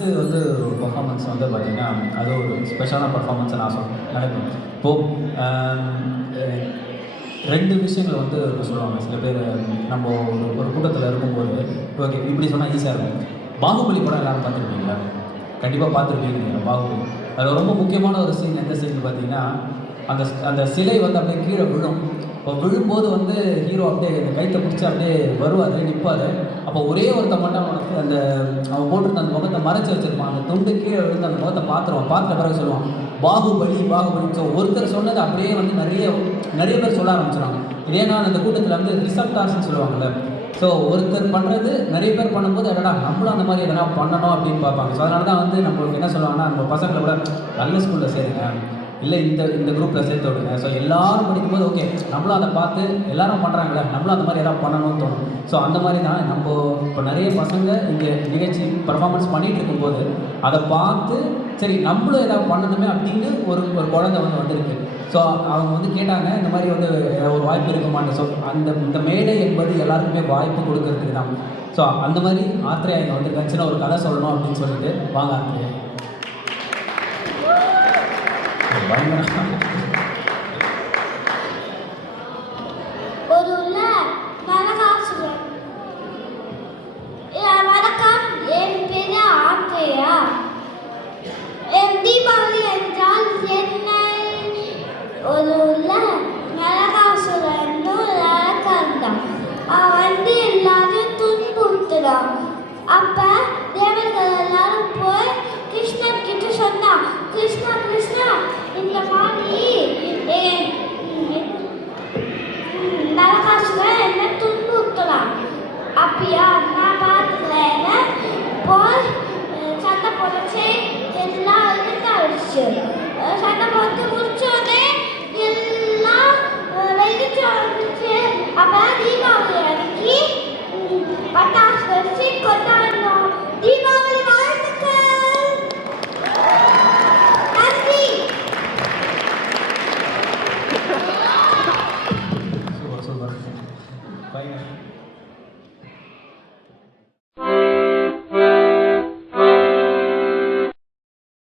First வந்து ஒரு performance வந்து பார்த்தீங்கன்னா, அது ஒரு ஸ்பெஷலான பெர்ஃபார்மன்ஸை நான் நினைப்பேன். இப்போது 2 விஷயங்கள் வந்து சொல்லுவாங்க. சில பேர் நம்ம ஒரு கூட்டத்தில் இருக்கும்போது, ஓகே இப்படி சொன்னால் ஈஸியாக இருக்கும். பாகுபலி படம் எல்லாரும் பார்த்துருப்பீங்களா? கண்டிப்பாக பார்த்துருப்பீங்க பாகுபலி. அதில் ரொம்ப முக்கியமான ஒரு சீன் எந்த சீன் பார்த்தீங்கன்னா, அந்த அந்த சிலை வந்து அப்படியே கீழே விழும். இப்போ விழும்போது வந்து ஹீரோ அப்படியே அந்த கைத்தை பிடிச்சி அப்படியே வருவார், நிற்பார். அப்போ ஒரே ஒருத்தன் மட்டும் அவனுக்கு அந்த அவன் போட்டிருந்த அந்த முகத்தை மறைச்சி வச்சிருப்பான். அந்த துண்டு கீழே விழுந்து அந்த முகத்தை பார்த்துருவான். பார்த்த பிறகு சொல்லுவான், பாகுபலி பாகுபலி. ஸோ ஒருத்தர் சொன்னது அப்படியே வந்து நிறைய பேர் சொல்ல ஆரம்பிச்சிடுவாங்க. இதேனா அந்த கூட்டத்தில் வந்து ரிசப்டார்ஸ்ன்னு சொல்லுவாங்கள்ல. ஸோ ஒருத்தர் பண்ணுறது நிறைய பேர் பண்ணும்போது என்னடா நம்மளும் அந்த மாதிரி எதனா பண்ணணும் அப்படின்னு பார்ப்பாங்க. ஸோ அதனால தான் வந்து நம்மளுக்கு என்ன சொல்லுவாங்கன்னா, நம்ம பசங்களை விட நல்ல ஸ்கூலில் சேருங்க, இல்லை இந்த குரூப்பில் சேர்த்து விடுங்க. ஸோ எல்லோரும் படிக்கும்போது ஓகே நம்மளும் அதை பார்த்து எல்லோரும் பண்ணுறாங்களே, நம்மளும் அந்த மாதிரி எதாவது பண்ணணும்னு தோணும். ஸோ அந்த மாதிரி தான் நம்ம இப்போ நிறைய பசங்க இங்கே நிகழ்ச்சி பர்ஃபார்மன்ஸ் பண்ணிகிட்டு இருக்கும்போது அதை பார்த்து சரி நம்மளும் எதாவது பண்ணணுமே அப்படின்னு ஒரு குழந்தை வந்து வந்திருக்கு. ஸோ அவங்க வந்து கேட்டாங்க, இந்த மாதிரி வந்து ஒரு வாய்ப்பு இருக்குமான்னு. ஸோ இந்த மேடை என்பது எல்லாருக்குமே வாய்ப்பு கொடுக்கறதுக்கு தான். ஸோ அந்த மாதிரி ஆத்ரேயா இங்கே வந்து கட்சியில் ஒரு கதை சொல்லணும் அப்படின்னு சொல்லிட்டு வாங்க ஆத்ரேயா. ஒரு நரகாசுரன். வணக்கம், என் பேரு ஆத்ரேயா. தீபாவளி என்றால் என்ன? ஒரு நரகாசுரன் நரகம் தான். அவன் வந்து எல்லாரையும் துன்புறுத்துறான். அப்ப